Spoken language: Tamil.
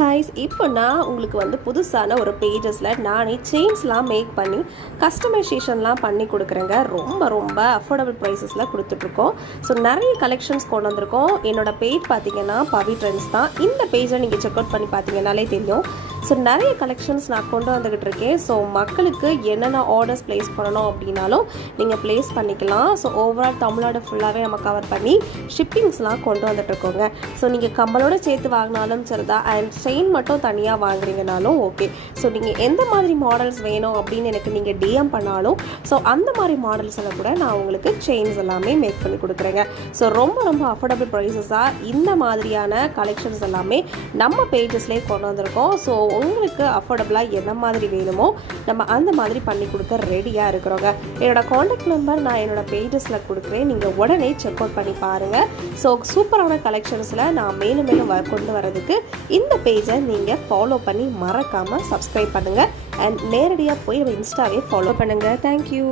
ஹாய்ஸ் இப்போ நான் உங்களுக்கு புதுசான ஒரு பேஜஸில் நானே செயின்ஸ்லாம் மேக் பண்ணி கஸ்டமைசேஷன்லாம் பண்ணி கொடுக்குறேங்க. ரொம்ப ரொம்ப அஃபோர்டபுள் ப்ரைஸஸில் கொடுத்துட்ருக்கோம். ஸோ நிறைய கலெக்ஷன்ஸ் கொண்டு வந்திருக்கோம். என்னோடய பேஜ் பார்த்தீங்கன்னா பவி ட்ரெண்ட்ஸ் தான். இந்த பேஜை நீங்கள் செக் அவுட் பண்ணி பார்த்தீங்கன்னாலே தெரியும். ஸோ நிறைய கலெக்ஷன்ஸ் நான் கொண்டு வந்துக்கிட்டு இருக்கேன். ஸோ மக்களுக்கு என்னென்ன ஆர்டர்ஸ் ப்ளேஸ் பண்ணணும் அப்படின்னாலும் நீங்கள் ப்ளேஸ் பண்ணிக்கலாம். ஸோ ஓவரால் தமிழ்நாடு ஃபுல்லாகவே நம்ம கவர் பண்ணி ஷிப்பிங்ஸ்லாம் கொண்டு வந்துட்டுருக்கோங்க. ஸோ நீங்கள் கம்பலோடு சேர்த்து வாங்கினாலும் சரிதான், அண்ட் செயின் மட்டும் தனியாக வாங்குறீங்கனாலும் ஓகே. ஸோ நீங்கள் எந்த மாதிரி மாடல்ஸ் வேணும் அப்படின்னு எனக்கு நீங்கள் டிஎம் பண்ணாலும் ஸோ அந்த மாதிரி மாடல்ஸில் கூட நான் உங்களுக்கு செயின்ஸ் எல்லாமே மேக் பண்ணி கொடுக்குறேங்க. ஸோ ரொம்ப ரொம்ப அஃபோர்டபுள் ப்ரைஸஸாக இந்த மாதிரியான கலெக்ஷன்ஸ் எல்லாமே நம்ம பேஜஸ்லேயே கொண்டு வந்திருக்கோம். ஸோ உங்களுக்கு அஃபோர்டபுளாக என்ன மாதிரி வேணுமோ நம்ம அந்த மாதிரி பண்ணி கொடுக்க ரெடியாக இருக்கிறோங்க. என்னோடய காண்டாக்ட் நம்பர் நான் என்னோடய பேஜஸில் கொடுக்குறேன். நீங்கள் உடனே செக் அவுட் பண்ணி பாருங்கள். ஸோ சூப்பரான கலெக்ஷன்ஸில் நான் மேலும் மேலும் கொண்டு வரதுக்கு இந்த பேஜை நீங்கள் ஃபாலோ பண்ணி மறக்காமல் சப்ஸ்கிரைப் பண்ணுங்கள். அண்ட் நேரடியாக போய் இன்ஸ்டாவே ஃபாலோ பண்ணுங்கள். தேங்க்யூ.